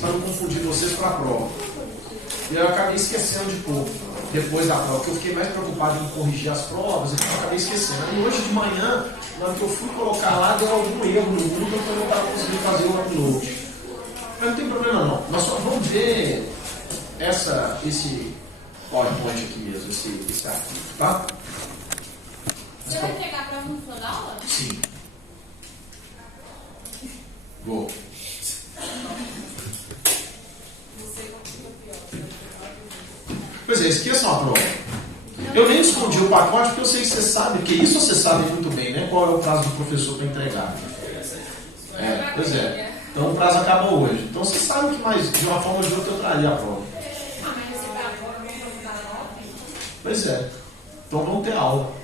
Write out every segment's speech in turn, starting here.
Para não confundir vocês para a prova. E eu acabei esquecendo de pouco depois da prova, porque eu fiquei mais preocupado em corrigir as provas, então eu acabei esquecendo. E hoje de manhã, na hora que eu fui colocar lá, deu algum erro no Google, então eu não estava conseguindo fazer o upload. Mas não tem problema não. Nós só vamos ver esse PowerPoint aqui mesmo, esse arquivo, tá? Você vai entregar para um no final da aula? Sim. Vou. Pois é, esqueçam a prova. Eu nem escondi o pacote porque eu sei que você sabe, porque isso você sabe muito bem, né? Qual é o prazo do professor para entregar. Pois é. Então o prazo acaba hoje. Então você sabe que mais, de uma forma ou de outra, eu traria a prova. Ah, mas você vai agora, vamos dar 9? Pois é. Então vamos ter aula.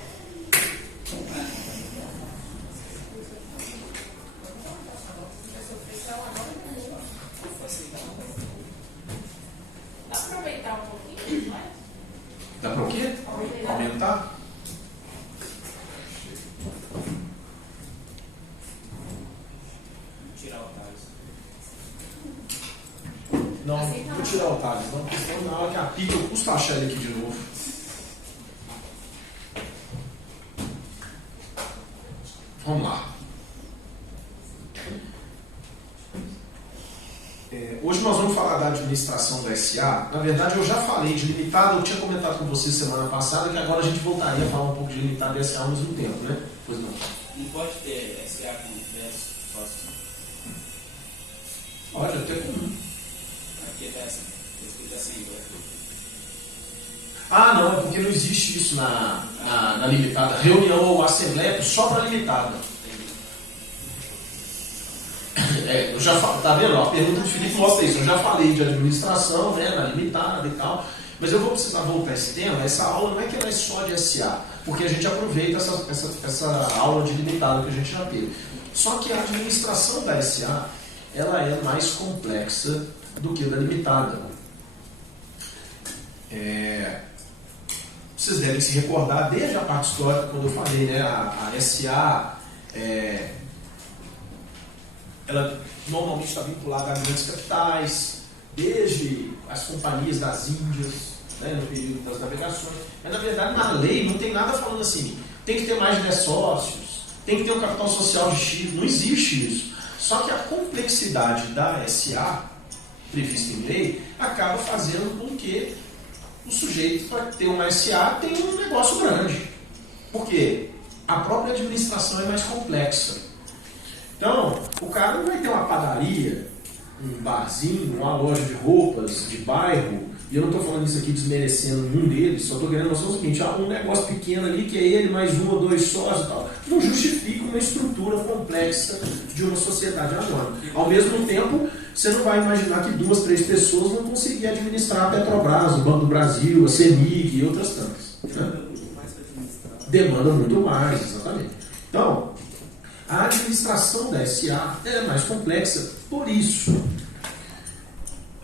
Dá para aproveitar um pouquinho, não é? Dá para o quê? Aumentar? Tirar o Thales. Não, vou tirar o Thales, não, porque senão na hora que apita eu custo achar ele aqui de novo. Vamos lá. Hoje nós vamos falar da administração da SA. Na verdade, eu já falei de limitada, eu tinha comentado com vocês semana passada que agora a gente voltaria a falar um pouco de limitada e SA ao mesmo tempo, né? Pois não. Não pode ter SA com versus sócio. Pode, até comum. Aqui está escrito assim, Ah, não, é porque não existe isso na limitada. Reunião ou assembleia só para limitada. Eu já falo, tá vendo? A pergunta do Felipe mostra isso. Eu já falei de administração, né, na limitada e tal. Mas eu vou precisar voltar a esse tema. Essa aula não é que ela é só de SA, porque a gente aproveita essa aula de limitada que a gente já teve. Só que a administração da SA, ela é mais complexa do que a da limitada. Vocês devem se recordar desde a parte histórica, quando eu falei, né, a SA, ela normalmente está vinculada a grandes capitais, desde as companhias das Índias, né, no período das navegações. Mas, na verdade, na lei não tem nada falando assim, tem que ter mais de 10 sócios, tem que ter um capital social de X, não existe isso. Só que a complexidade da SA, prevista em lei, acaba fazendo com que o sujeito, para ter uma SA, tenha um negócio grande. Por quê? A própria administração é mais complexa. Então, o cara não vai ter uma padaria, um barzinho, uma loja de roupas de bairro, e eu não estou falando isso aqui desmerecendo nenhum deles, só estou querendo mostrar o seguinte, um negócio pequeno ali que é ele mais um ou dois sócios e tal, não justifica uma estrutura complexa de uma sociedade anônima. Ao mesmo tempo, você não vai imaginar que 2, 3 pessoas vão conseguir administrar a Petrobras, o Banco do Brasil, a CEMIG e outras tantas. Né? Demanda muito mais, exatamente. Então, a administração da SA é mais complexa por isso.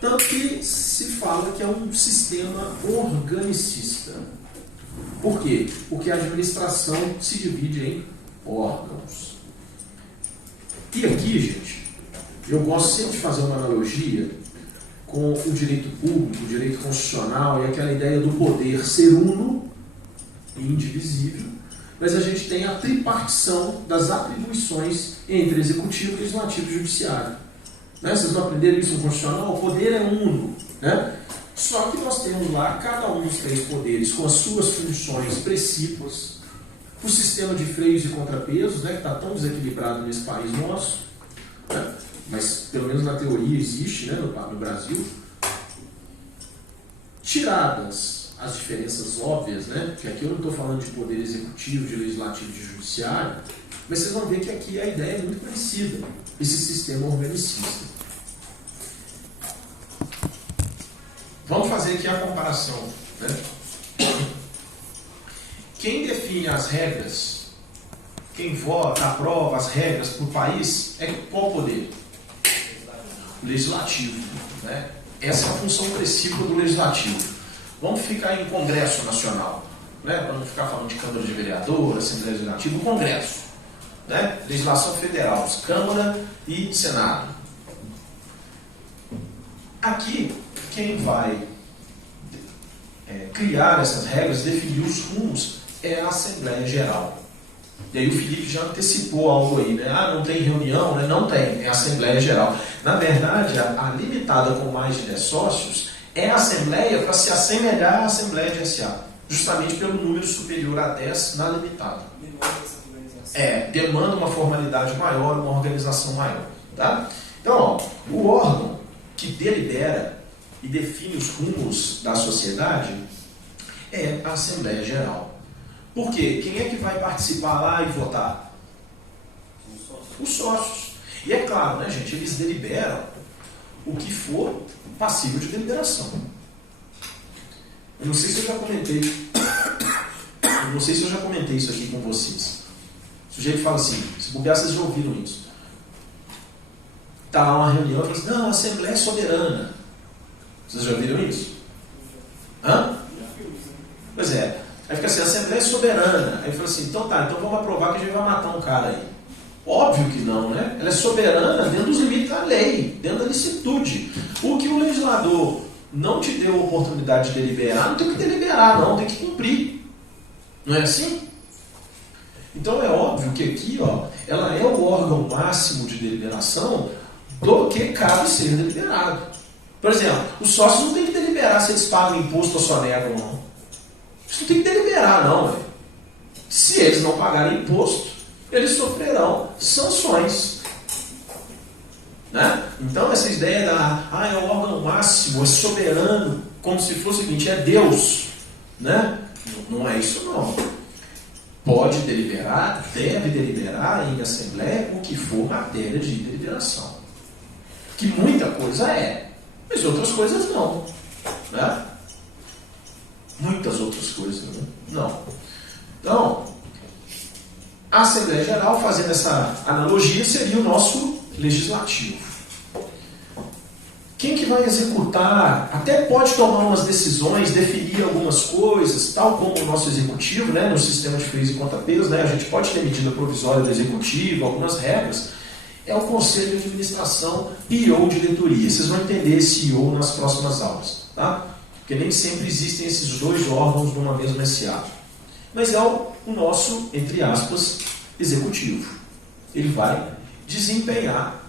Tanto que se fala que é um sistema organicista. Por quê? Porque a administração se divide em órgãos. E aqui, gente, eu gosto sempre de fazer uma analogia com o direito público, o direito constitucional e aquela ideia do poder ser uno e indivisível. Mas a gente tem a tripartição das atribuições entre executivo, legislativo e judiciário. Né? Vocês não aprenderam isso no constitucional? O poder é uno. Né? Só que nós temos lá cada um dos 3 poderes com as suas funções precípuas, o sistema de freios e contrapesos, né, que está tão desequilibrado nesse país nosso, né? Mas pelo menos na teoria existe, né, no Brasil. Tiradas as diferenças óbvias, né? Que aqui eu não estou falando de poder executivo, de legislativo, de judiciário, mas vocês vão ver que aqui a ideia é muito parecida, esse sistema organicista. Vamos fazer aqui a comparação. Né? Quem define as regras, quem vota, aprova as regras para o país, é qual poder? Legislativo. Né? Essa é a função precípua do legislativo. Vamos ficar em Congresso Nacional, né? Para não ficar falando de Câmara de Vereadores, Assembleia Legislativa, o Congresso. Né? Legislação federal, Câmara e Senado. Aqui, quem vai criar essas regras, definir os rumos, é a Assembleia Geral. E aí o Felipe já antecipou algo aí, né? Ah, não tem reunião, né? Não tem, é a Assembleia Geral. Na verdade, a limitada com mais de 10 sócios é a Assembleia para se assemelhar à Assembleia de SA, justamente pelo número superior a 10 na limitada. Demanda uma formalidade maior, uma organização maior. Tá? Então, ó, o órgão que delibera e define os rumos da sociedade é a Assembleia Geral. Por quê? Quem é que vai participar lá e votar? Os sócios. E é claro, né, gente, eles deliberam o que for passível de deliberação. Eu não sei se eu já comentei. Eu não sei se eu já comentei isso aqui com vocês. O sujeito fala assim, se bobear, vocês já ouviram isso. Está lá uma reunião e fala assim, não, a Assembleia é soberana. Vocês já viram isso? Hã? Pois é. Aí fica assim, a Assembleia é soberana. Aí fala assim, então tá, então vamos aprovar que a gente vai matar um cara aí. Óbvio que não, né? Ela é soberana dentro dos limites da lei, dentro da licitude. O que o legislador não te deu a oportunidade de deliberar, não tem que deliberar, não, tem que cumprir. Não é assim? Então é óbvio que aqui, ó, ela é o órgão máximo de deliberação do que cabe ser deliberado. Por exemplo, os sócios não têm que deliberar se eles pagam imposto ou só negam ou não. Eles não tem que deliberar, não. Véio. Se eles não pagarem imposto, eles sofrerão sanções. Né? Então essa ideia da é o órgão máximo, é soberano, como se fosse o seguinte, é Deus. Né? Não é isso não. Pode deliberar, deve deliberar em assembleia o que for matéria de deliberação. Que muita coisa é, mas outras coisas não. Né? Muitas outras coisas, né? Não. Então, a Assembleia Geral, fazendo essa analogia, seria o nosso legislativo. Quem que vai executar, até pode tomar umas decisões, definir algumas coisas, tal como o nosso executivo, né, no sistema de freios e contrapesos, né, a gente pode ter medida provisória do executivo, algumas regras, é o Conselho de Administração e ou diretoria. Vocês vão entender esse ou nas próximas aulas, tá? Porque nem sempre existem esses dois órgãos numa mesma SA. Mas é o nosso, entre aspas, executivo. Ele vai desempenhar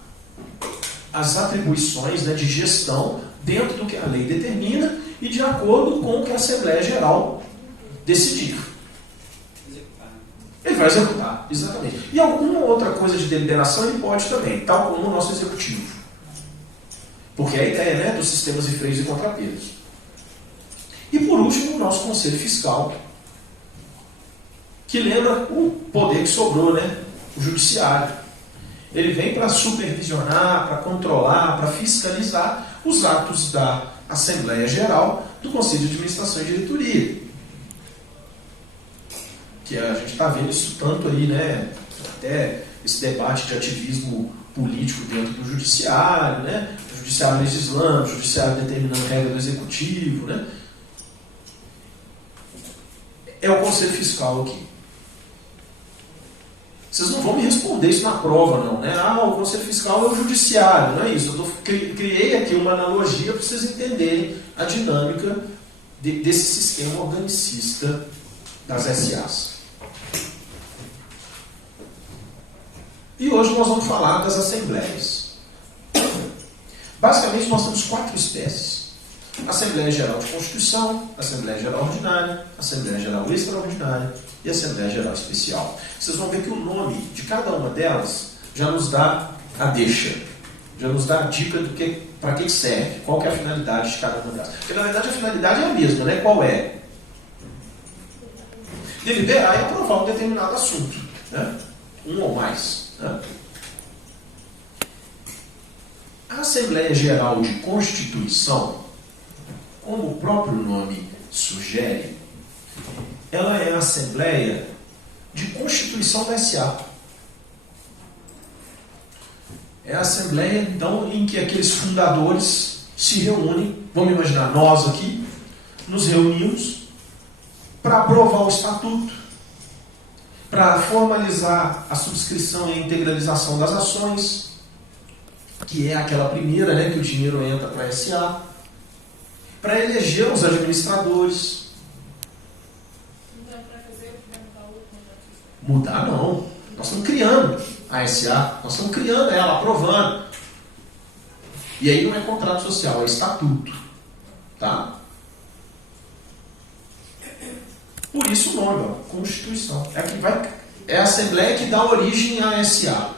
as atribuições, né, de gestão dentro do que a lei determina e de acordo com o que a Assembleia Geral decidir. Ele vai executar, exatamente. E alguma outra coisa de deliberação ele pode também, tal como o nosso executivo. Porque é a ideia, né, dos sistemas de freios e contrapesos. E por último, o nosso Conselho Fiscal, que lembra o poder que sobrou, né, o judiciário. Ele vem para supervisionar, para controlar, para fiscalizar os atos da Assembleia Geral, do Conselho de Administração e Diretoria. Que a gente está vendo isso tanto aí, né? Até esse debate de ativismo político dentro do Judiciário, né? O Judiciário legislando, o Judiciário determinando regra do Executivo, né? É o Conselho Fiscal aqui. Vocês não vão me responder isso na prova, não, né? O Conselho Fiscal é o Judiciário, não é isso. Eu criei aqui uma analogia para vocês entenderem a dinâmica desse sistema organicista das SAs. E hoje nós vamos falar das assembleias. Basicamente nós temos 4 espécies. Assembleia Geral de Constituição, Assembleia Geral Ordinária, Assembleia Geral Extraordinária e Assembleia Geral Especial. Vocês vão ver que o nome de cada uma delas já nos dá a deixa, já nos dá a dica do que, para que serve, qual que é a finalidade de cada uma delas. Porque na verdade a finalidade é a mesma, né? Qual é? Deliberar e aprovar um determinado assunto, né? Um ou mais. Né? A Assembleia Geral de Constituição, como o próprio nome sugere, ela é a Assembleia de Constituição da SA. É a Assembleia, então, em que aqueles fundadores se reúnem, vamos imaginar, nós aqui, nos reunimos para aprovar o Estatuto, para formalizar a subscrição e a integralização das ações, que é aquela primeira, né, que o dinheiro entra para a SA, para eleger os administradores. Então, para fazer o que vai mudar o contrato. Mudar não. Nós estamos criando a SA, nós estamos criando ela, aprovando. E aí não é contrato social, é estatuto. Tá? Por isso o nome, ó, Constituição. É a Assembleia que dá origem à SA.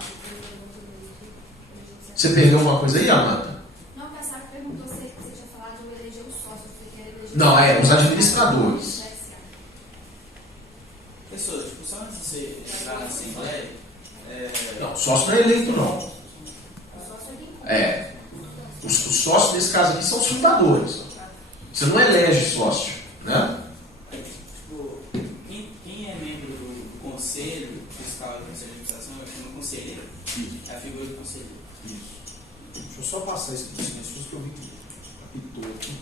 Você perdeu alguma coisa aí, Amanda? Não, o Cassaro perguntou se você tinha falado de eleger os sócios. Você quer eleger Não, os administradores. Pessoal, tipo, só antes de você entrar na Assembleia, Não, sócio não é eleito, não. O sócio é quem Os sócios, nesse caso aqui, são os fundadores. Você não elege sócio, né? tipo, quem é membro do conselho fiscal e conselho de administração, eu chamo conselheiro. É a figura do conselheiro. Isso. Deixa eu só passar isso para as pessoas que eu vi que apitou aqui.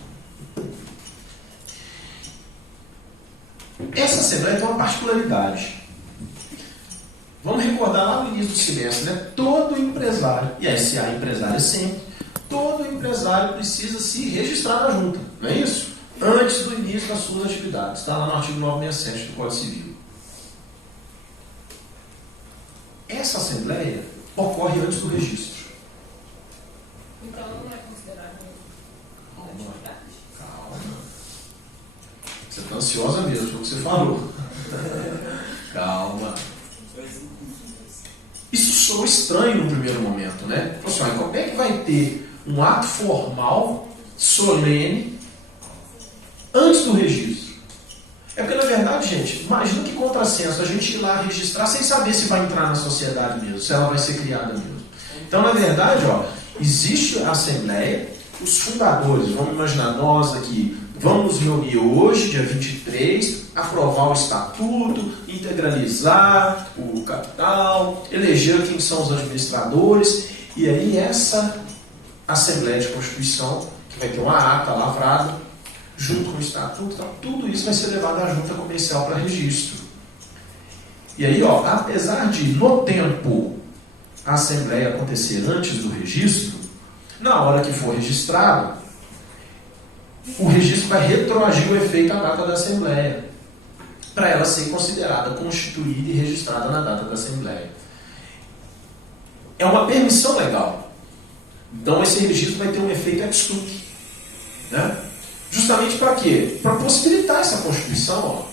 Essa Assembleia tem uma particularidade. Vamos recordar lá no início do semestre, né? Todo empresário, e a SA empresário sempre, todo empresário precisa se registrar na junta, não é isso? Antes do início das suas atividades. Está lá no artigo 967 do Código Civil. Essa Assembleia ocorre antes do registro. Então, não é considerado uma atividade? Calma. Você está ansiosa mesmo, foi o que você falou. Calma. Isso soa estranho no primeiro momento, né? Pessoal, como é que vai ter um ato formal, solene, antes do registro? É porque, na verdade, gente, imagina que contrassenso a gente ir lá registrar sem saber se vai entrar na sociedade mesmo, se ela vai ser criada mesmo. Então, na verdade, existe a Assembleia, os fundadores, vamos imaginar nós aqui, vamos nos reunir hoje, dia 23, aprovar o estatuto, integralizar o capital, eleger quem são os administradores, e aí essa Assembleia de Constituição, que vai ter uma ata lavrada, junto com o estatuto, então, tudo isso vai ser levado à junta comercial para registro. E aí, apesar de, no tempo, a Assembleia acontecer antes do registro, na hora que for registrado, o registro vai retroagir o efeito à data da Assembleia, para ela ser considerada constituída e registrada na data da Assembleia. É uma permissão legal. Então esse registro vai ter um efeito ex tunc, né? Justamente para quê? Para possibilitar essa Constituição.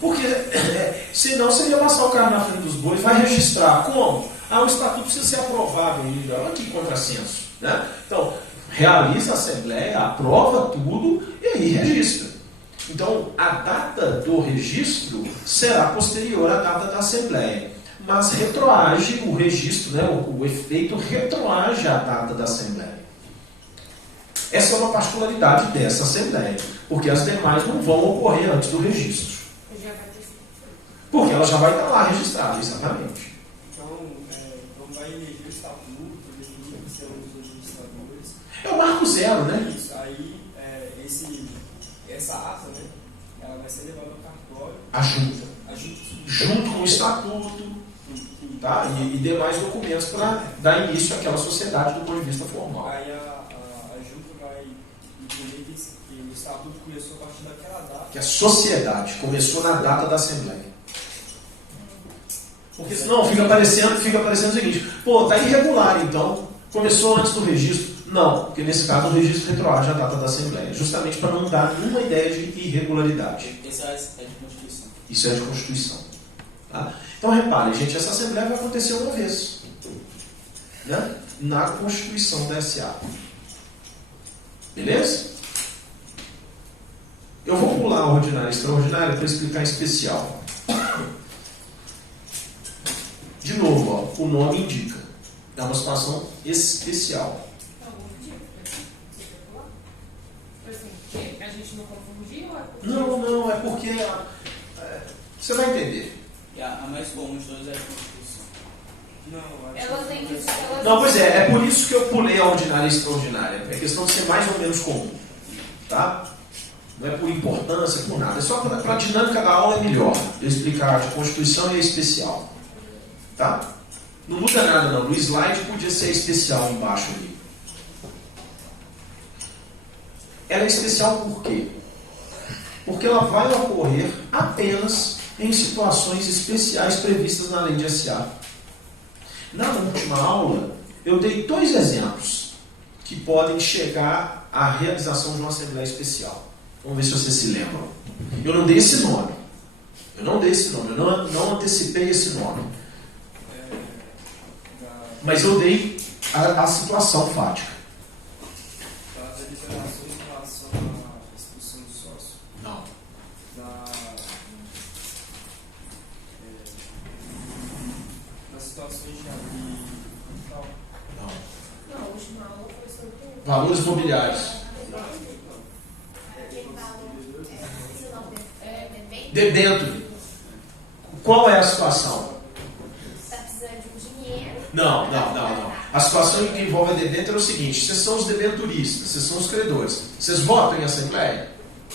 Porque senão seria passar o carro na frente dos bois, vai registrar. Como? O estatuto precisa ser aprovado ainda. Olha que contrassenso, né? Então, realiza a Assembleia, aprova tudo e aí registra. Então, a data do registro será posterior à data da Assembleia, mas retroage o registro, né, o efeito retroage à data da Assembleia. Essa é uma particularidade dessa Assembleia, porque as demais não vão ocorrer antes do registro. Porque ela já vai estar lá registrada, exatamente. Então vai eleger o estatuto, definir que serão os administradores. É o marco zero, né? Isso, aí essa ata, né, ela vai ser levada ao cartório. A junta. Junto com o estatuto, tá? E demais documentos para dar início àquela sociedade do ponto de vista formal. Aí a junta vai entender que o estatuto começou a partir daquela data. Que a sociedade começou na data da Assembleia. Porque senão fica parecendo o seguinte, tá irregular então, começou antes do registro. Não, porque nesse caso o registro retroage à data da Assembleia, justamente para não dar nenhuma ideia de irregularidade. Isso é de Constituição. Isso é de Constituição. Tá? Então reparem, gente, essa Assembleia vai acontecer uma vez, né? Na Constituição da SA. Beleza? Eu vou pular a ordinária e extraordinária para explicar em especial. De novo, o nome indica. É uma situação especial. A gente não confundiu? Não, é porque você vai entender. E a mais comum de todas é a Constituição. Ela tem que. Não, pois é por isso que eu pulei a ordinária e extraordinária. É questão de ser mais ou menos comum. Tá? Não é por importância, por nada. É só para a dinâmica da aula é melhor eu explicar a Constituição e a especial. Tá? Não muda nada não. No slide podia ser especial embaixo ali. Ela é especial por quê? Porque ela vai ocorrer apenas em situações especiais previstas na lei de SA. Na última aula, eu dei 2 exemplos que podem chegar à realização de uma Assembleia Especial. Vamos ver se vocês se lembram. Eu não dei esse nome. Eu não antecipei esse nome. Mas eu dei a situação fática. Das deliberações em relação à expulsão do sócio. Não. Das situações de abrir e tal. Não. Não, a última aula foi sobre Valores imobiliários. Debênture. Qual é a situação? Está precisando de um dinheiro. Não. A situação que envolve a debênture é o seguinte: vocês são os debenturistas, vocês são os credores. Vocês votam em assembleia?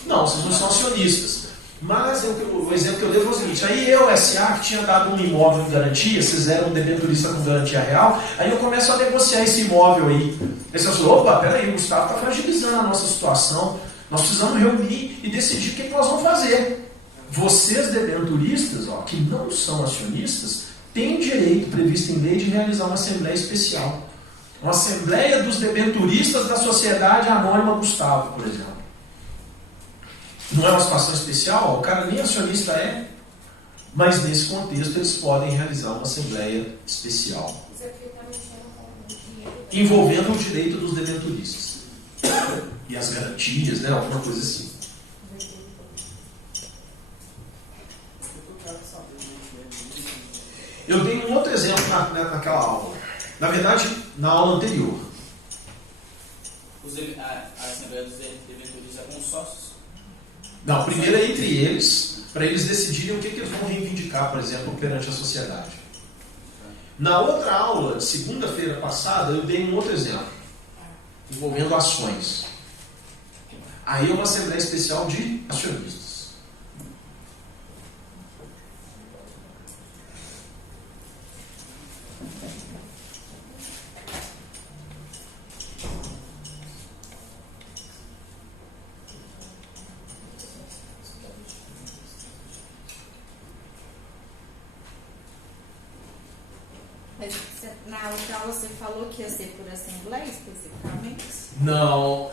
Não, vocês não são acionistas. Mas o exemplo que eu dei foi o seguinte: aí eu, SA, que tinha dado um imóvel em garantia, vocês eram um debenturista com garantia real, aí eu começo a negociar esse imóvel aí. Aí você falou: opa, peraí, o Gustavo está fragilizando a nossa situação, nós precisamos reunir e decidir o que nós vamos fazer. Vocês, debenturistas, que não são acionistas, têm direito previsto em lei de realizar uma assembleia especial. Uma assembleia dos debenturistas da Sociedade Anônima Gustavo, por exemplo. Não é uma situação especial, o cara nem acionista é, mas nesse contexto eles podem realizar uma assembleia especial. Isso aqui está mexendo com o dinheiro. Envolvendo o direito dos debenturistas. E as garantias, né? Alguma coisa assim. Eu dei um outro exemplo naquela aula. Na verdade, na aula anterior. A Assembleia dos Debenturistas é com os sócios? Não, primeiro é entre eles, para eles decidirem o que eles vão reivindicar, por exemplo, perante a sociedade. Na outra aula, segunda-feira passada, eu dei um outro exemplo, envolvendo ações. Aí é uma Assembleia Especial de Acionistas. Mas na outra aula você falou que ia ser por assembleia especificamente? Não,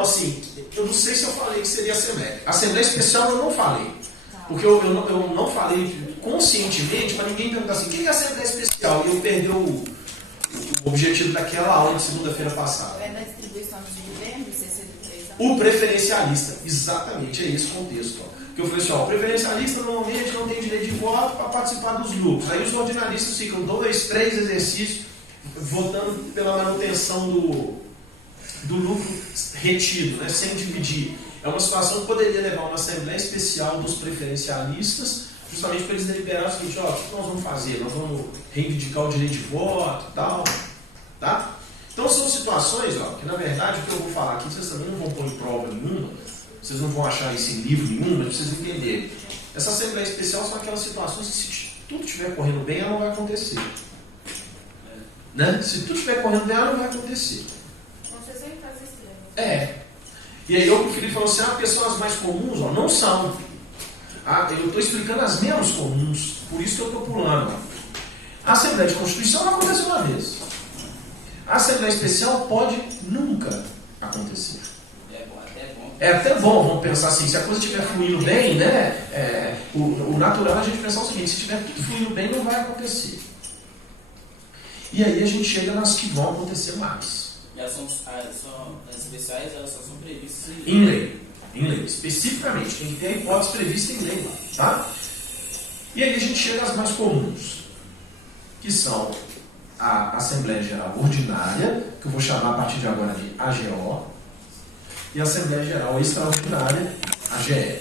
assim, eu não sei se eu falei que seria Assembleia. Assembleia Especial eu não falei. Tá. Porque eu não falei conscientemente para ninguém perguntar assim: o que é Assembleia Especial? E eu perdi o objetivo daquela aula de segunda-feira passada. É da distribuição dos dividendos, CC3. O preferencialista, exatamente, é esse o contexto. Que eu falei assim: o preferencialista normalmente não tem direito de voto para participar dos lucros. Aí os ordinaristas ficam 2, 3 exercícios votando pela manutenção do lucro retido, né, sem dividir. É uma situação que poderia levar a uma Assembleia Especial dos preferencialistas, justamente para eles deliberar o seguinte: o que nós vamos fazer? Nós vamos reivindicar o direito de voto e tal. Tá? Então são situações que, na verdade, o que eu vou falar aqui, vocês também não vão pôr em prova nenhuma, vocês não vão achar isso em livro nenhum, mas vocês entenderem. Essa Assembleia Especial são aquelas situações que, se tudo estiver correndo bem, ela não vai acontecer. Né? Se tudo estiver correndo bem, ela não vai acontecer. Vocês vêm fazer estranho. E aí o Felipe falou assim: porque são as mais comuns? Não são. Eu estou explicando as menos comuns, por isso que eu estou pulando. A Assembleia de Constituição não acontece uma vez. A Assembleia Especial pode nunca acontecer. É até bom, vamos pensar assim: se a coisa estiver fluindo bem, né? O natural é a gente pensar o seguinte: se estiver tudo fluindo bem, não vai acontecer. E aí a gente chega nas que vão acontecer mais. E as especiais, elas só são previstas em lei. Em lei, especificamente. Tem que ter a hipótese prevista em lei lá. Tá? E aí a gente chega às mais comuns, que são a Assembleia Geral Ordinária, que eu vou chamar a partir de agora de AGO, e a Assembleia Geral Extraordinária, AGE.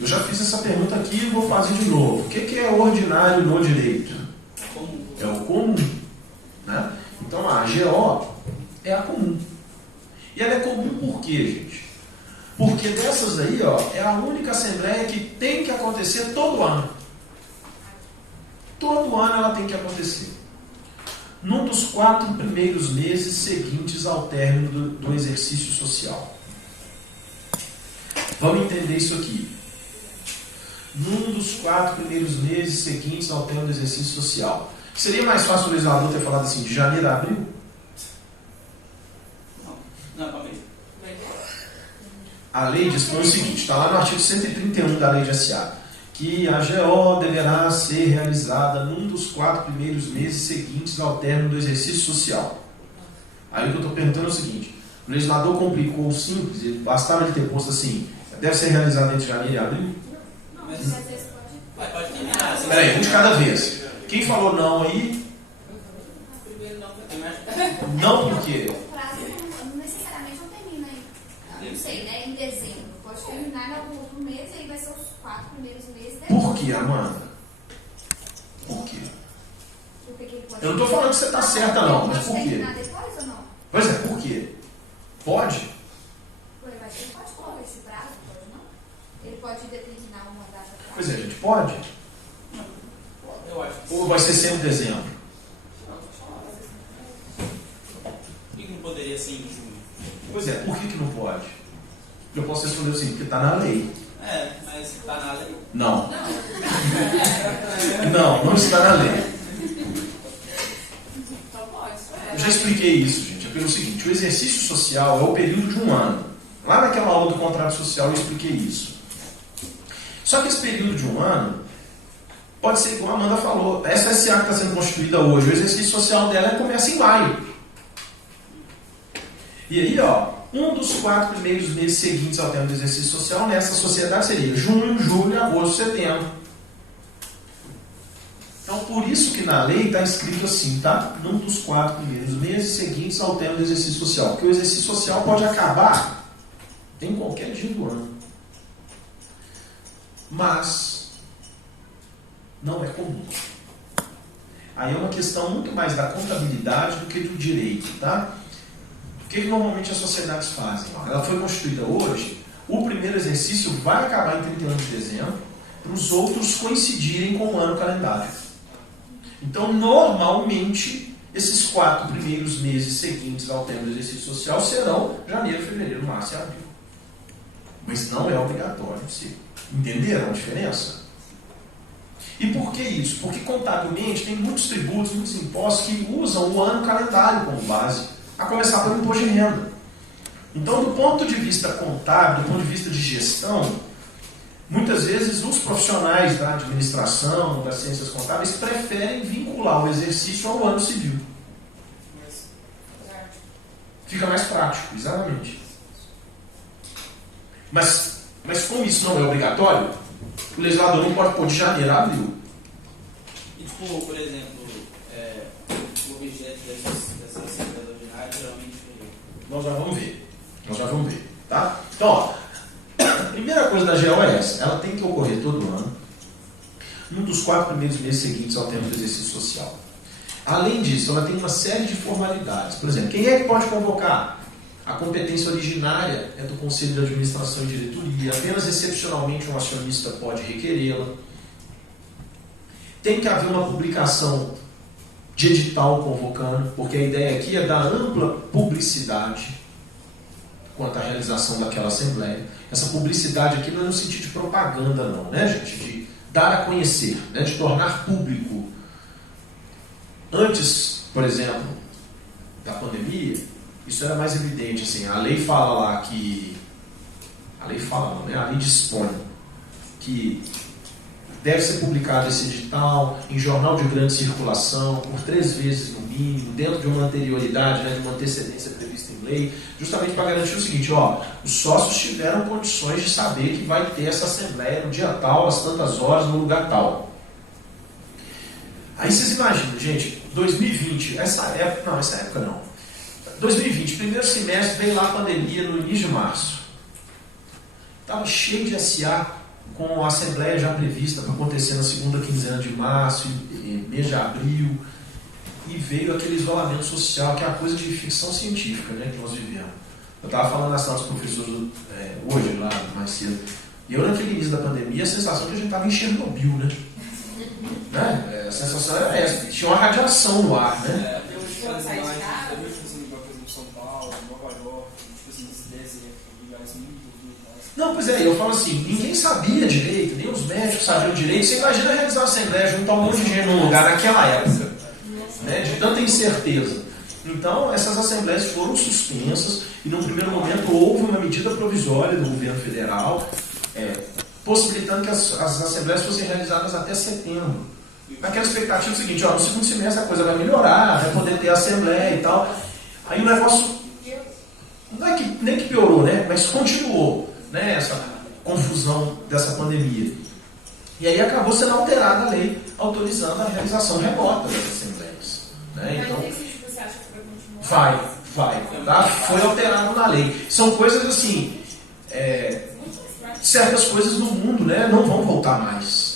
Eu já fiz essa pergunta aqui e vou fazer de novo. O que é ordinário no direito? É o comum. Né? Então a AGO é a comum. E ela é comum por quê, gente? Porque dessas aí, é a única assembleia que tem que acontecer todo ano. Todo ano ela tem que acontecer. Num dos 4 primeiros meses seguintes ao término do exercício social. Vamos entender isso aqui. Num dos 4 primeiros meses seguintes ao término do exercício social. Seria mais fácil o legislador ter falado assim, de janeiro a abril? Não, calma aí. A lei dispõe o seguinte, está lá no artigo 131 da lei de SA, que a GO deverá ser realizada num dos 4 primeiros meses seguintes ao término do exercício social. Aí o que eu estou perguntando é o seguinte, o legislador complicou o simples, bastava ele ter posto assim, deve ser realizado entre janeiro e abril? Não, mas às vezes Pode terminar. Espera aí, um de cada vez. Quem falou não aí? Primeiro não, tem mais. Não por quê? o prazo não necessariamente não termina em, não sei, né, em dezembro. Pode terminar em algum outro mês e aí vai ser os 4 primeiros meses depois. Por quê, Amanda? Por quê? Porque ele pode- Eu não estou falando que você está certa não, mas Pode por quê? terminar depois ou não? Pois é, por quê? Pode? Ele pode colocar esse prazo, pode não? Ele pode determinar uma data pra... Pois é, a gente pode. Eu acho que Ou vai ser sempre dezembro? Por que não poderia ser em junho? Pois é, por que não pode? Eu posso responder assim, porque está na lei. Mas tá na lei. Não. Não está na lei. Então pode. Eu já expliquei isso, gente. É pelo seguinte, o exercício social é o período de um ano. Lá naquela aula do contrato social eu expliquei isso. Só que esse período de um ano pode ser, igual a Amanda falou, essa SA que está sendo constituída hoje, o exercício social dela começa em maio. E aí, ó, um dos 4 primeiros meses seguintes ao término do exercício social nessa sociedade seria junho, julho, agosto, setembro. Então, por isso que na lei está escrito assim, tá? Num dos 4 primeiros meses seguintes ao término do exercício social. Porque o exercício social pode acabar em qualquer dia do ano. Mas não é comum. Aí é uma questão muito mais da contabilidade do que do direito, tá? O que normalmente as sociedades fazem? Ela foi constituída hoje, o primeiro exercício vai acabar em 31 de dezembro, para os outros coincidirem com o ano calendário. Então, normalmente, esses 4 primeiros meses seguintes ao término do exercício social serão janeiro, fevereiro, março e abril. Mas não é obrigatório ser. Entenderam a diferença? E por que isso? Porque contabilmente tem muitos tributos, muitos impostos que usam o ano calendário como base, a começar pelo imposto de renda. Então, do ponto de vista contábil, do ponto de vista de gestão, muitas vezes os profissionais da administração, das ciências contábeis, preferem vincular o exercício ao ano civil. Fica mais prático, exatamente. Mas como isso não é obrigatório, o legislador não pode pôr de janeiro a abril. E tipo, por exemplo, o objeto dessa assembleia ordinária geralmente Nós já vamos ver. Tá? Então, ó, a primeira coisa da GO é essa. Ela tem que ocorrer todo ano, num dos 4 primeiros meses seguintes ao término do exercício social. Além disso, ela tem uma série de formalidades. Por exemplo, quem é que pode convocar? A competência originária é do Conselho de Administração e Diretoria. Apenas excepcionalmente um acionista pode requerê-la. Tem que haver uma publicação de edital convocando, porque a ideia aqui é dar ampla publicidade quanto à realização daquela assembleia. Essa publicidade aqui não é no sentido de propaganda não, né, gente? De dar a conhecer, né? De tornar público. Antes, por exemplo, da pandemia, isso era mais evidente, assim, a lei fala lá que... A lei fala não, né? A lei dispõe que deve ser publicado esse edital em jornal de grande circulação, por 3 vezes no mínimo, dentro de uma anterioridade, né, de uma antecedência prevista em lei, justamente para garantir o seguinte, ó, os sócios tiveram condições de saber que vai ter essa assembleia no dia tal, às tantas horas, no lugar tal. Aí vocês imaginam, gente, 2020, essa época não. 2020, primeiro semestre, veio lá a pandemia no início de março. Estava cheio de SA, com a assembleia já prevista para acontecer na segunda quinzena de março, mês de abril, e veio aquele isolamento social, que é a coisa de ficção científica, né, que nós vivemos. Eu estava falando na sala dos professores hoje, lá mais cedo, e eu naquele início da pandemia, a sensação que a gente estava em Chernobyl, né? Né? A sensação era essa, tinha uma radiação no ar, né? Eu vejo as imagens, eu vejo, tipo assim, por exemplo, em São Paulo, Nova York, tipo assim, esse deserto, lugares muito ruins. Não, pois é, eu falo assim, ninguém sabia direito, nem os médicos sabiam direito. Você imagina realizar uma assembleia, juntar um monte de gente num lugar naquela época, né, de tanta incerteza. Então, essas assembleias foram suspensas e, num primeiro momento, houve uma medida provisória do governo federal possibilitando que as assembleias fossem realizadas até setembro. Naquela expectativa seguinte, no segundo semestre a coisa vai melhorar, vai poder ter assembleia e tal. Aí o negócio, não é que, nem que piorou, né? Mas continuou, né? Essa confusão dessa pandemia. E aí acabou sendo alterada a lei, autorizando a realização remota das assembleias. Né? Então, Você acha que vai continuar? vai. Tá? Foi alterado na lei. São coisas assim, certas coisas no mundo, né, não vão voltar mais.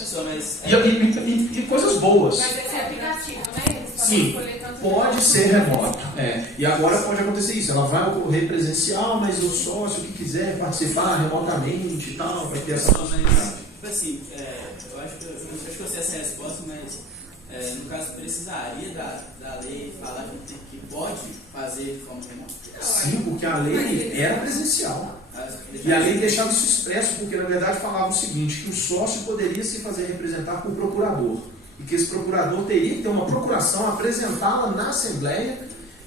E coisas boas. Mas esse é aplicativo, né? Sim, pode ser remoto. E agora pode acontecer isso. Ela vai ocorrer presencial, mas o sócio que quiser participar remotamente e tal, vai ter essa possibilidade. Tipo assim, eu acho que eu sei essa resposta, mas no caso precisaria da lei falar que pode fazer de forma remota? Sim, porque a lei era presencial. E a lei deixava isso expresso, porque na verdade falava o seguinte, que o sócio poderia se fazer representar por procurador. E que esse procurador teria que ter uma procuração, apresentá-la na Assembleia,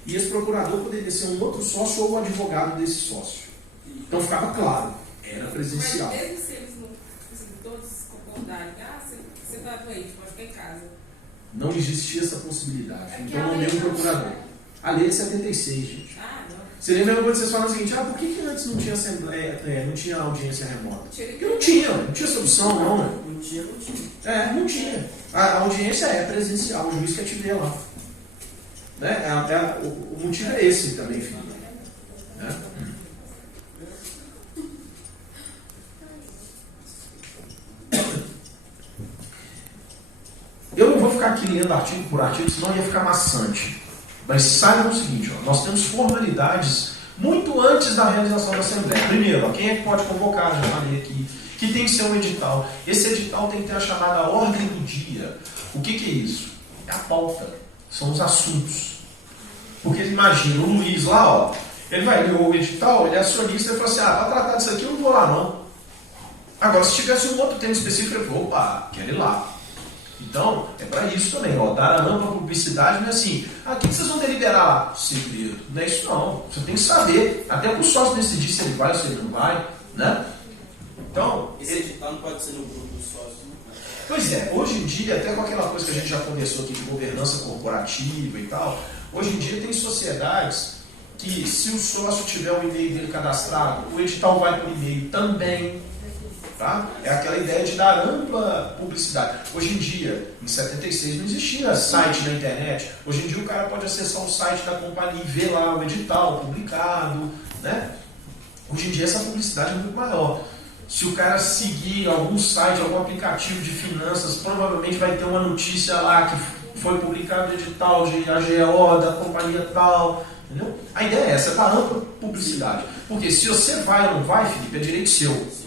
e esse procurador poderia ser um outro sócio ou o advogado desse sócio. Então ficava claro, era presencial. Mas mesmo se eles não, se todos concordarem, você está doente, pode ficar em casa. Não existia essa possibilidade. Então nomeou um procurador. A lei é de 76, gente. Não. Você lembra quando vocês falam o seguinte, por que antes não tinha assembleia, não tinha audiência remota? Porque não tinha solução, não. Não tinha. Não tinha. A audiência é presencial, o juiz quer te ver lá. Né? O motivo é esse também, filho. Né? Eu não vou ficar aqui lendo artigo por artigo, senão ia ficar maçante. Mas saibam o seguinte, nós temos formalidades muito antes da realização da Assembleia. Primeiro, quem é que pode convocar? Já falei aqui. Que tem que ser um edital. Esse edital tem que ter a chamada ordem do dia. O que é isso? É a pauta. São os assuntos. Porque imagina, o Luiz lá, ele vai ler o edital, ele é acionista e fala assim, para tratar disso aqui eu não vou lá não. Agora, se tivesse um outro tema específico, ele falou, quero ir lá. Então, é para isso também, dar a ampla publicidade, não é assim, o que vocês vão deliberar lá? Segredo. Não é isso não. Você tem que saber, até para o sócio decidir se ele vai ou se ele não vai, né? Então, esse edital não pode ser no grupo dos sócios, né? Pois é, hoje em dia, até com aquela coisa que a gente já conversou aqui de governança corporativa e tal, hoje em dia tem sociedades que se o sócio tiver o e-mail dele cadastrado, o edital vai por e-mail também. Tá? É aquela ideia de dar ampla publicidade. Hoje em dia, em 76, não existia site na internet. Hoje em dia o cara pode acessar o site da companhia e ver lá o edital publicado. Né? Hoje em dia essa publicidade é muito maior. Se o cara seguir algum site, algum aplicativo de finanças, provavelmente vai ter uma notícia lá que foi publicado o edital de AGO da companhia tal. Entendeu? A ideia é essa, dar ampla publicidade. Porque se você vai ou não vai, Felipe, é direito seu.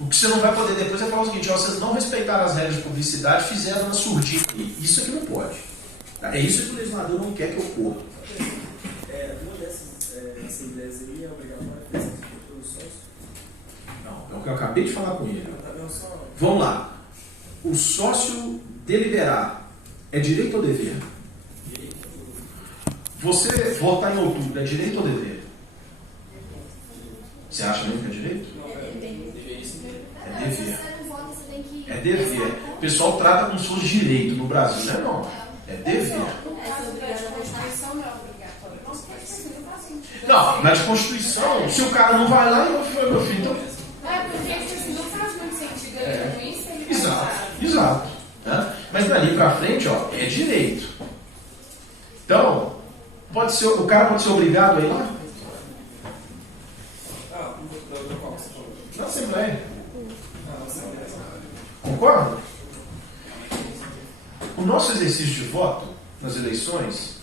O que você não vai poder depois é falar o seguinte, vocês não respeitaram as regras de publicidade, fizeram uma surdina. Isso é que não pode. É isso que o legislador não quer que ocorra. Uma dessas assembleias aí é obrigatória a ser pelo sócio? Não, é o que eu acabei de falar com ele. Vamos lá. O sócio deliberar é direito ou dever? Você votar em outubro é direito ou dever? Você acha mesmo que é direito? É dever. É dever. O pessoal trata como se fosse direito no Brasil, né? Não. É dever. Não, na Constituição, se o cara não vai lá, meu filho, então. Porque não faz muito sentido isso. Exato. Né? Mas dali pra frente, é direito. Então, o cara pode ser obrigado a ir lá? Na Assembleia. Concorda? O nosso exercício de voto nas eleições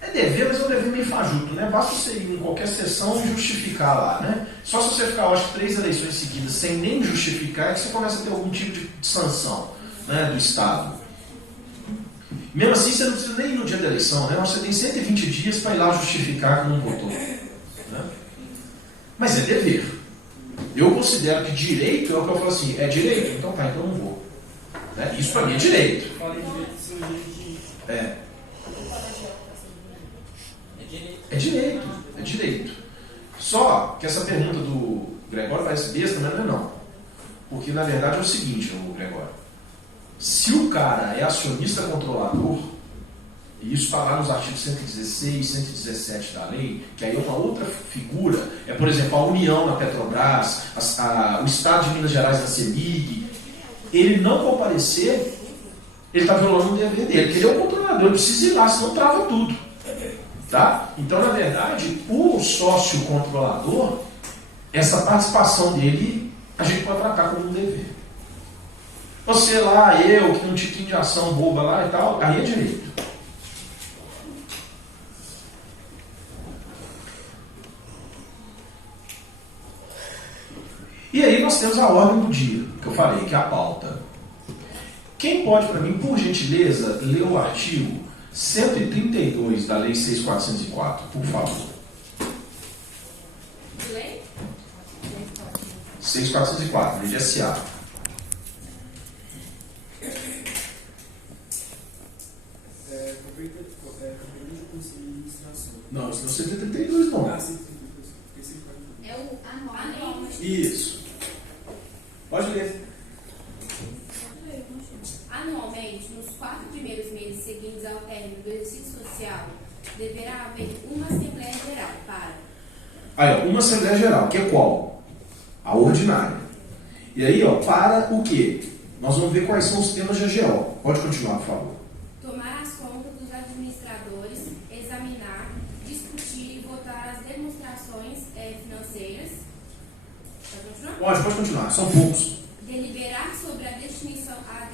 é dever, mas é um dever meio fajuto, né? Basta você ir em qualquer sessão e justificar lá, né? Só se você ficar, acho que 3 eleições seguidas sem nem justificar é que você começa a ter algum tipo de sanção. né, do Estado. Mesmo assim, você não precisa nem ir no dia da eleição, né? Você tem 120 dias para ir lá justificar que não votou. Né? Mas é dever. Eu considero que direito é o que eu falo assim, é direito? Então tá, então não vou. Né? Isso para mim é direito. Falei direito, sim, gente. É É direito. direito, é direito. Só que essa pergunta do Gregório parece besta, mas não é não. Porque na verdade é o seguinte, o Gregório. Se o cara é acionista controlador, e isso está lá nos artigos 116, 117 da lei, que aí é uma outra figura, é por exemplo a União na Petrobras, o Estado de Minas Gerais na CEMIG, ele não comparecer, ele está violando o dever dele, porque ele é o controlador, ele precisa ir lá, senão trava tudo. Tá? Então, na verdade, o sócio controlador, essa participação dele, a gente pode tratar como um dever. Você lá, eu, que um tiquinho de ação boba lá e tal, aí é direito. E aí nós temos a ordem do dia, que eu falei, que é a pauta. Quem pode, para mim, por gentileza, ler o artigo 132 da Lei 6.404, por favor. Lei? 6.404, Lei de SA. Compreende o Conselho de Administração. Não, isso não é 132, não. Ah, sim, esqueci de falar. É o anual. Isso. Pode ler. Anualmente, nos 4 primeiros meses seguintes ao término do exercício social, deverá haver uma Assembleia Geral para... Aí, ó, uma Assembleia Geral, que é qual? A ordinária. E aí, ó, para o quê? Nós vamos ver quais são os temas de AGO. Pode continuar, por favor. Tomar as contas dos administradores, examinar, discutir e votar as demonstrações financeiras. Pode continuar? Pode continuar, são poucos. Deliberar sobre a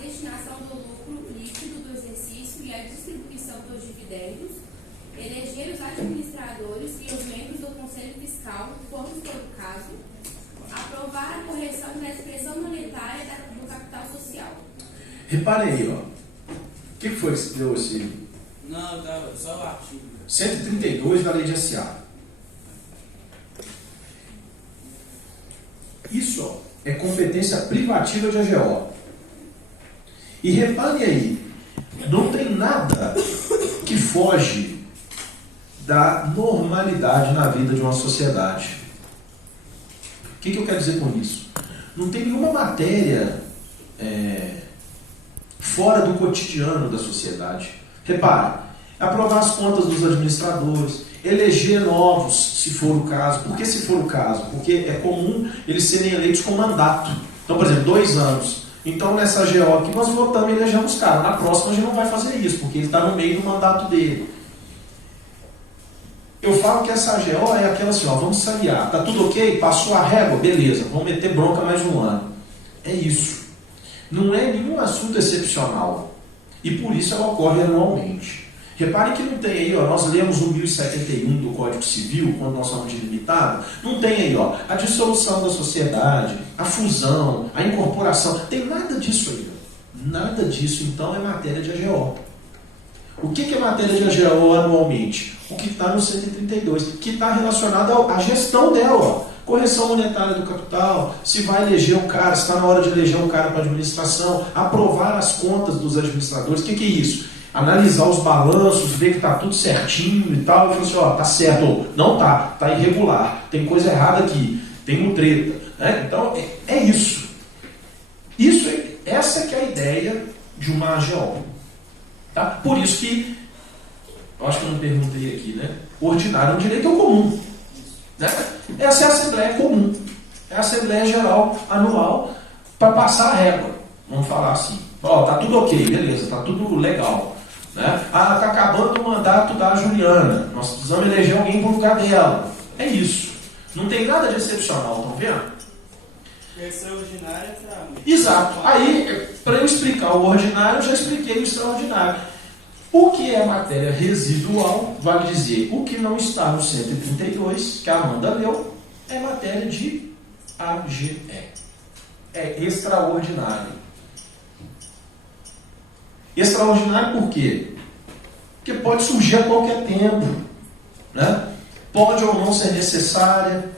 destinação do lucro líquido do exercício e a distribuição dos dividendos, eleger os administradores e os membros do Conselho Fiscal, quando for o caso, aprovar a correção da expressão monetária do capital social. Reparem aí, ó. O que foi que você deu esse... Não, tá, só o artigo. 132 da Lei de SA. Isso, ó, é competência privativa de AGO. E reparem aí, não tem nada que foge da normalidade na vida de uma sociedade. O que eu quero dizer com isso? Não tem nenhuma matéria fora do cotidiano da sociedade. Repare, aprovar as contas dos administradores, eleger novos, se for o caso. Por que se for o caso? Porque é comum eles serem eleitos com mandato. Então, por exemplo, 2 anos. Então, nessa AGO aqui, nós votamos e elegemos os caras. Na próxima, a gente não vai fazer isso, porque ele está no meio do mandato dele. Eu falo que essa AGO é aquela assim, ó, vamos sanear. Tá tudo ok? Passou a régua? Beleza, vamos meter bronca mais um ano. É isso. Não é nenhum assunto excepcional. E por isso ela ocorre anualmente. Reparem que não tem aí, ó, nós lemos o 1071 do Código Civil, quando nós somos de limitado, não tem aí, ó, a dissolução da sociedade, a fusão, a incorporação, tem nada disso aí. Ó. Nada disso, então, é matéria de AGO. O que é matéria de AGO anualmente? O que está no 132, que está relacionado à gestão dela, ó. Correção monetária do capital, se vai eleger um cara, se está na hora de eleger um cara para a administração, aprovar as contas dos administradores, o que é isso? Analisar os balanços, ver que está tudo certinho e tal, e falar assim, ó, tá certo, ou não tá irregular, tem coisa errada aqui, tem mutreta. Né? Então, é isso. Essa que é a ideia de uma AGO. Tá? Por isso que, eu acho que eu não perguntei aqui, né? O ordinário é um direito comum. Né? Essa é a Assembleia comum. É a Assembleia Geral anual para passar a régua. Vamos falar assim. Ó, tá tudo ok, beleza, tá tudo legal. Né? Ah, está acabando o mandato da Juliana. Nós precisamos eleger alguém para o lugar dela. É isso. Não tem nada de excepcional, estão vendo? Extraordinário é para... Exato. Aí, para eu explicar o ordinário, eu já expliquei o extraordinário. O que é matéria residual, vale dizer, o que não está no 132, que a Amanda leu, é matéria de AGE. É extraordinário. Extraordinário por quê? Porque pode surgir a qualquer tempo, né? Pode ou não ser necessária.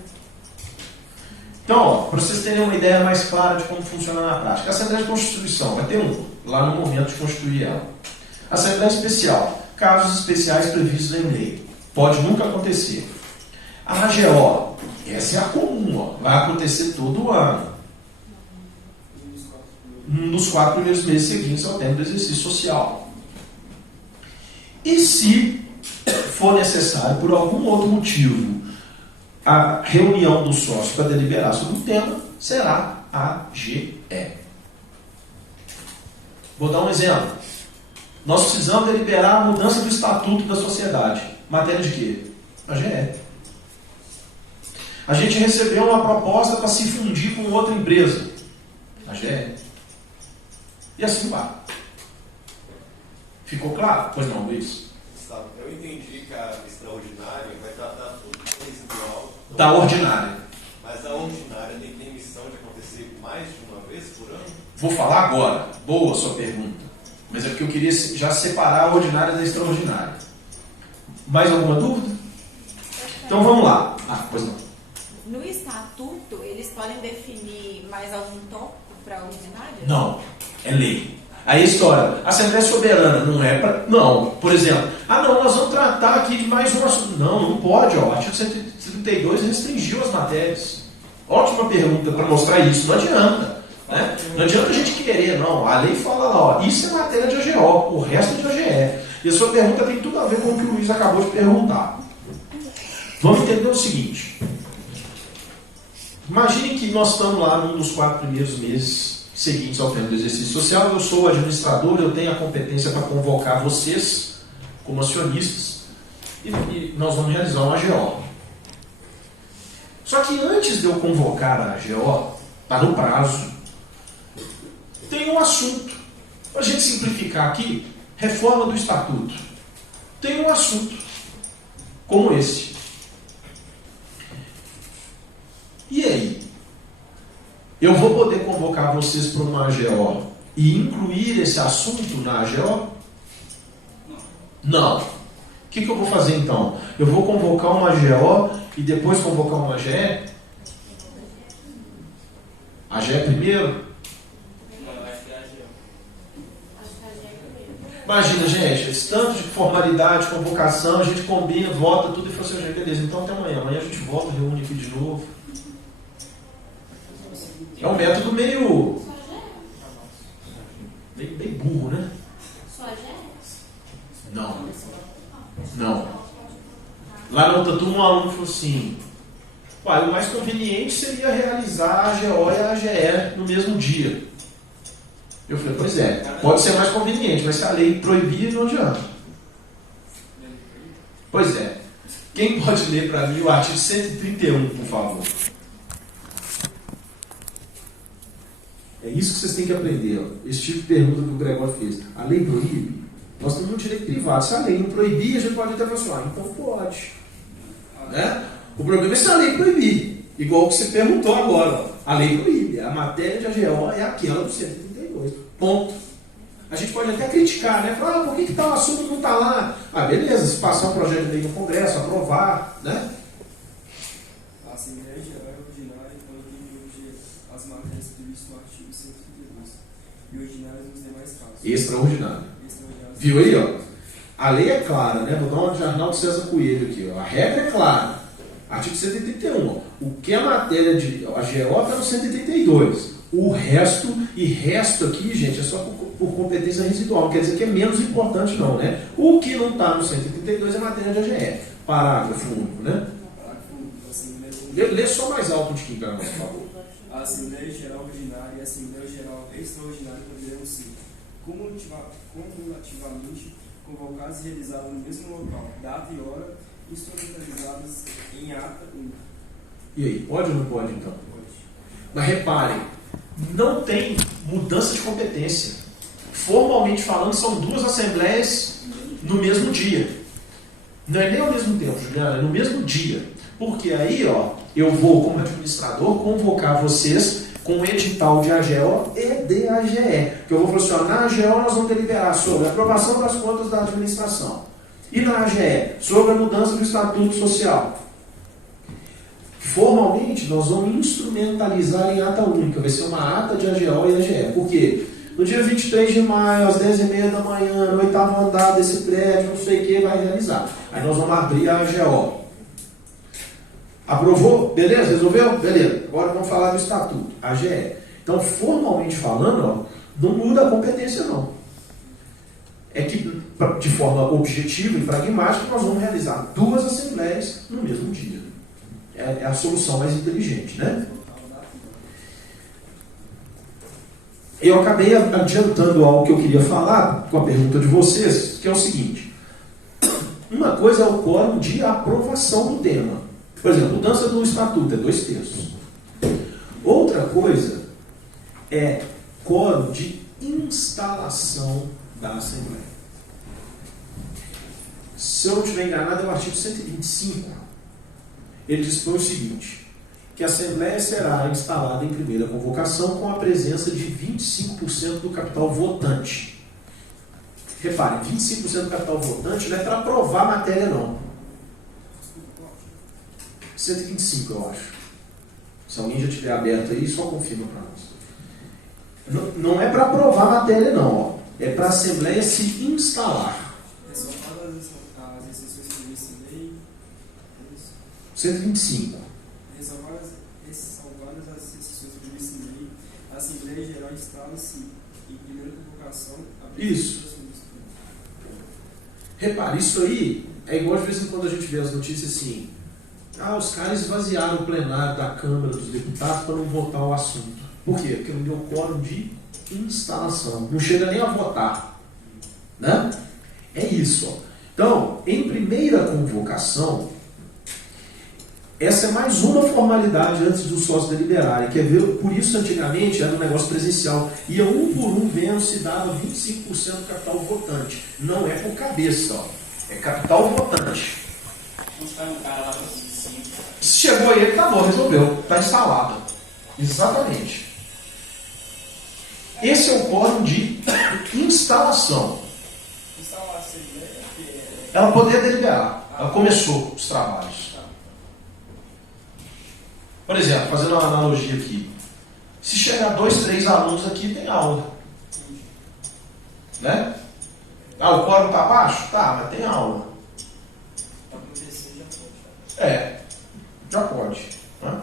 Então, para vocês terem uma ideia mais clara de como funciona na prática, a Assembleia de Constituição vai ter lá no momento de constituir ela. Assembleia Especial, casos especiais previstos em lei. Pode nunca acontecer. A AGO, essa é a comum, vai acontecer todo ano. Nos 4 primeiros meses seguintes ao tempo do exercício social. E se for necessário, por algum outro motivo, a reunião dos sócios para deliberar sobre um tema, será a AGE. Vou dar um exemplo. Nós precisamos deliberar a mudança do estatuto da sociedade. Matéria de quê? AGE. A gente recebeu uma proposta para se fundir com outra empresa. AGE. E assim vai. Ficou claro? Pois não, Luiz? Eu entendi que a extraordinária vai tratar tudo que é residual. Da ordinária. Mas a ordinária tem missão de acontecer mais de uma vez por ano? Vou falar agora. Boa sua pergunta. Mas é porque eu queria já separar a ordinária da extraordinária. Mais alguma dúvida? Então vamos lá. Pois não. No estatuto, eles podem definir mais algum tópico para a ordinária? Não. É lei. Aí a história, a Assembleia Soberana não é para... Não, por exemplo, não, nós vamos tratar aqui de mais um assunto. Não pode, ó. O artigo 132 restringiu as matérias. Ótima pergunta para mostrar isso. Não adianta. Né? Não adianta a gente querer, não. A lei fala lá, ó, isso é matéria de AGO, o resto é de AGE. E a sua pergunta tem tudo a ver com o que o Luiz acabou de perguntar. Vamos entender o seguinte. Imaginem que nós estamos lá num dos 4 primeiros meses seguintes ao tempo do exercício social, eu sou o administrador, eu tenho a competência para convocar vocês como acionistas e nós vamos realizar uma AGO. Só que antes de eu convocar a AGO, está no prazo, tem um assunto. Para a gente simplificar aqui, reforma do estatuto. Tem um assunto como esse. E aí? Eu vou poder convocar vocês para uma AGO e incluir esse assunto na AGO? Não. O que eu vou fazer então? Eu vou convocar uma AGO e depois convocar uma AGE? AGE primeiro? Não, eu acho que é a AGE. Imagina, gente, esse tanto de formalidade, convocação, a gente combina, vota tudo e fala assim, beleza, então até amanhã. Amanhã a gente volta, reúne aqui de novo. É um método meio burro, né? Só AGE? Não. Lá no outra turma, um aluno falou assim, o mais conveniente seria realizar a AGO e a AGE no mesmo dia. Eu falei, pois é, pode ser mais conveniente, mas se a lei proibir, não adianta. Pois é. Quem pode ler para mim o artigo 131, por favor? É isso que vocês têm que aprender. Ó. Esse tipo de pergunta que o Gregório fez. A lei proíbe? Nós temos um direito privado. Se a lei não proibir, a gente pode até falar então pode. Né? O problema é se a lei proibir. Igual o que você perguntou agora. Ó. A lei proíbe. A matéria de AGO é aquela do 132. Ponto. A gente pode até criticar, né? Falar, por que tal assunto não está lá? Beleza, se passar um projeto de lei no Congresso, aprovar, né? A Assembleia Geral é ordinária, então inclui as matérias previstas no artigo 132. E ordinárias nos demais casos. Extraordinário. Viu aí, ó? A lei é clara, né? Vou dar uma de Arnaldo César Coelho aqui, ó. A regra é clara. Artigo 131, ó. O que é matéria de AGO está no 132. O resto, e resto aqui, gente, é só por competência residual. Não quer dizer que é menos importante, não, né? O que não está no 132 é matéria de AGE. Parágrafo único, né? Lê só mais alto de quem está, por favor. A Assembleia Geral Ordinária e a Assembleia Geral Extraordinária poderão ser cumulativamente convocadas e realizadas no mesmo local, data e hora, instrumentalizadas em ata única. E aí, pode ou não pode, então? Mas reparem, não tem mudança de competência. Formalmente falando, são 2 assembleias no mesmo dia. Não é nem ao mesmo tempo, Juliana, é no mesmo dia. Porque aí, ó, eu vou, como administrador, convocar vocês com edital de AGO e de AGE. Que eu vou falar assim, ó, na AGO nós vamos deliberar sobre a aprovação das contas da administração. E na AGE, sobre a mudança do estatuto social. Formalmente, nós vamos instrumentalizar em ata única. Vai ser uma ata de AGO e AGE. Por quê? No dia 23 de maio, às 10h30 da manhã, no 8º andar desse prédio, não sei o que, vai realizar. Aí nós vamos abrir a AGO. Aprovou? Beleza? Resolveu? Beleza. Agora vamos falar do estatuto, AGE. Então, formalmente falando, ó, não muda a competência, não. É que, de forma objetiva e pragmática, nós vamos realizar 2 assembleias no mesmo dia. É a solução mais inteligente, né? Eu acabei adiantando algo que eu queria falar com a pergunta de vocês, que é o seguinte. Uma coisa é o quórum de aprovação do tema. Por exemplo, mudança do estatuto é 2/3. Outra coisa é quórum de instalação da Assembleia. Se eu não estiver enganado, é o artigo 125. Ele dispõe o seguinte, que a Assembleia será instalada em primeira convocação com a presença de 25% do capital votante. Reparem, 25% do capital votante não é para aprovar a matéria, não. 125, eu acho. Se alguém já tiver aberto aí, só confirma para nós. Não é para aprovar a matéria, não. Ó. É para a Assembleia se instalar. É só para as exceções que disse lei. 125. Ressalvadas as exceções que disse lei, a Assembleia Geral instala-se em primeira convocação. Isso. Repare, isso aí é igual de vez em quando a gente vê as notícias assim. Os caras esvaziaram o plenário da Câmara dos Deputados para não votar o assunto. Por quê? Porque não deu quórum de instalação. Não chega nem a votar. Né? É isso. Ó. Então, em primeira convocação, essa é mais uma formalidade antes dos sócios deliberarem. Quer ver? Por isso, antigamente, era um negócio presencial. Ia um por um vendo se dava 25% do capital votante. Não é por cabeça. Ó. É capital votante. Se chegou aí, acabou, resolveu. Está instalado. Exatamente. Esse é o quórum de instalação. Ela poderia deliberar. Ela começou os trabalhos. Por exemplo, fazendo uma analogia aqui. Se chegar 2, 3 alunos aqui, tem aula. Né? O quórum está baixo? Tá, mas tem aula. Já pode. Né?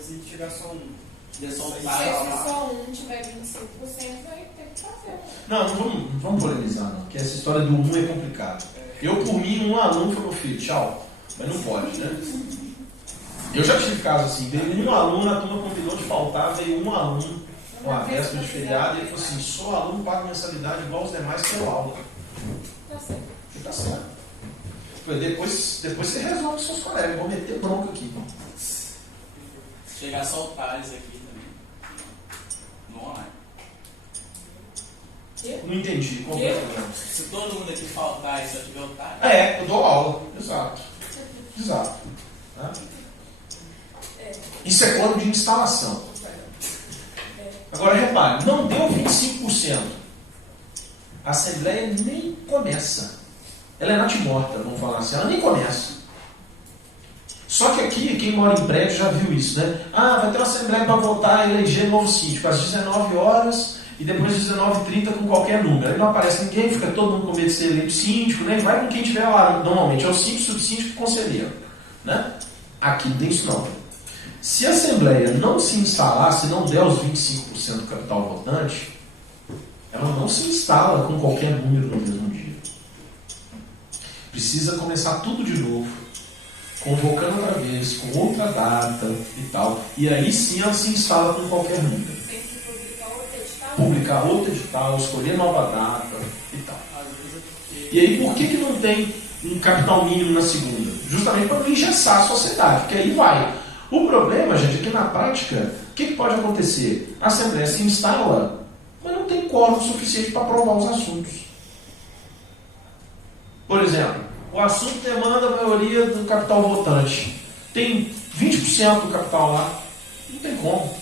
Se chegar só um. Se só um tiver 25%, vai ter que fazer. Não vamos polemizar, não. Porque essa história do 1 é complicado. Eu, por mim, um aluno falou, filho, tchau. Mas não pode, né? Eu já tive caso assim, veio um aluno, a turma combinou de faltar, veio um aluno com a véspera de feriado, e ele falou assim, sou aluno, pago mensalidade igual os demais, tenho aula. Tá certo. Tá certo. Depois você resolve com seus colegas, vou meter bronca aqui. Chegar só o Thales aqui também. No online. Não entendi, qual é o problema? Se todo mundo aqui faltar e só tiver o Thales. Eu dou aula, exato. Tá? Isso é quórum de instalação. Agora repare, não deu 25%. A Assembleia nem começa. Ela é natimorta, vamos falar assim, ela nem começa. Só que aqui, quem mora em prédio já viu isso, né? Vai ter uma Assembleia para votar e eleger novo síndico às 19 horas e depois às 19h30 com qualquer número. Aí não aparece ninguém, fica todo mundo com medo de ser eleito síndico, né? Vai com quem tiver lá, normalmente é o síndico, subsíndico e conselheiro. Né? Aqui não tem isso não. Se a Assembleia não se instalar, se não der os 25% do capital votante, ela não se instala com qualquer número no mesmo dia. Precisa começar tudo de novo, convocando outra vez, com outra data e tal. E aí sim ela se instala com qualquer número. Tem que publicar outro edital, escolher nova data e tal. E aí por que não tem um capital mínimo na segunda? Justamente para não engessar a sociedade, porque aí vai. O problema, gente, é que na prática, o que pode acontecer? A Assembleia se instala, mas não tem quórum suficiente para aprovar os assuntos. Por exemplo, o assunto demanda a maioria do capital votante. Tem 20% do capital lá. Não tem como.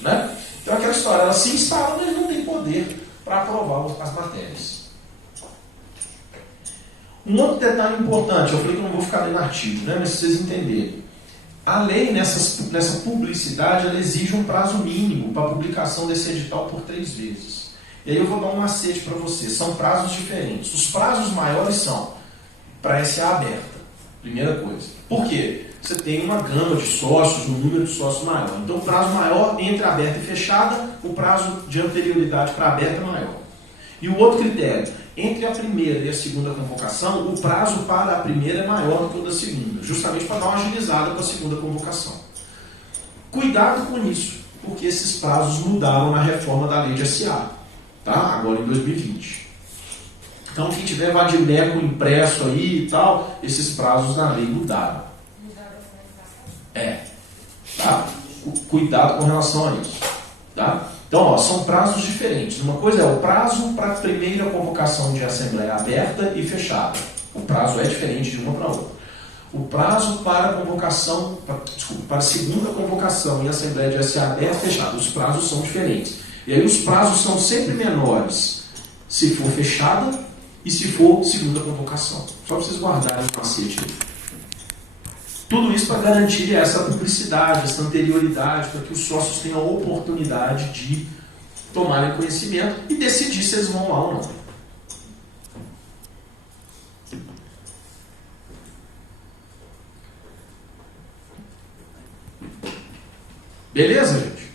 Né? Então aquela história, ela se instala, mas não tem poder para aprovar as matérias. Um outro detalhe importante, eu falei que eu não vou ficar lendo artigo, né? Mas se vocês entenderem. A lei, nessa publicidade, ela exige um prazo mínimo para a publicação desse edital por 3 vezes. E aí eu vou dar um macete para vocês. São prazos diferentes. Os prazos maiores são para SA aberta, primeira coisa. Por quê? Você tem uma gama de sócios, um número de sócios maior. Então o prazo maior entre aberta e fechada, o prazo de anterioridade para aberta é maior. E o outro critério, entre a primeira e a segunda convocação, o prazo para a primeira é maior do que o da segunda, justamente para dar uma agilizada para a segunda convocação. Cuidado com isso, porque esses prazos mudaram na reforma da lei de SA, tá? Agora em 2020. Então quem tiver vadimeco impresso aí e tal, esses prazos na lei mudaram. Tá? Cuidado com relação a isso. Tá? Então, ó, são prazos diferentes. Uma coisa é o prazo para a primeira convocação de assembleia aberta e fechada. O prazo é diferente de uma para outra. O prazo para a convocação, para a segunda convocação e assembleia de SA aberta e fechada, os prazos são diferentes. E aí os prazos são sempre menores se for fechada e se for segunda convocação. Só para vocês guardarem o macete aí. Tudo isso para garantir essa publicidade, essa anterioridade, para que os sócios tenham a oportunidade de tomarem conhecimento e decidir se eles vão lá ou não. Beleza, gente?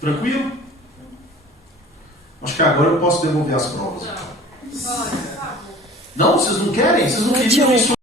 Tranquilo? Acho que agora eu posso devolver as provas. Não, pode, por favor. Não? Vocês não querem? Vocês não queriam isso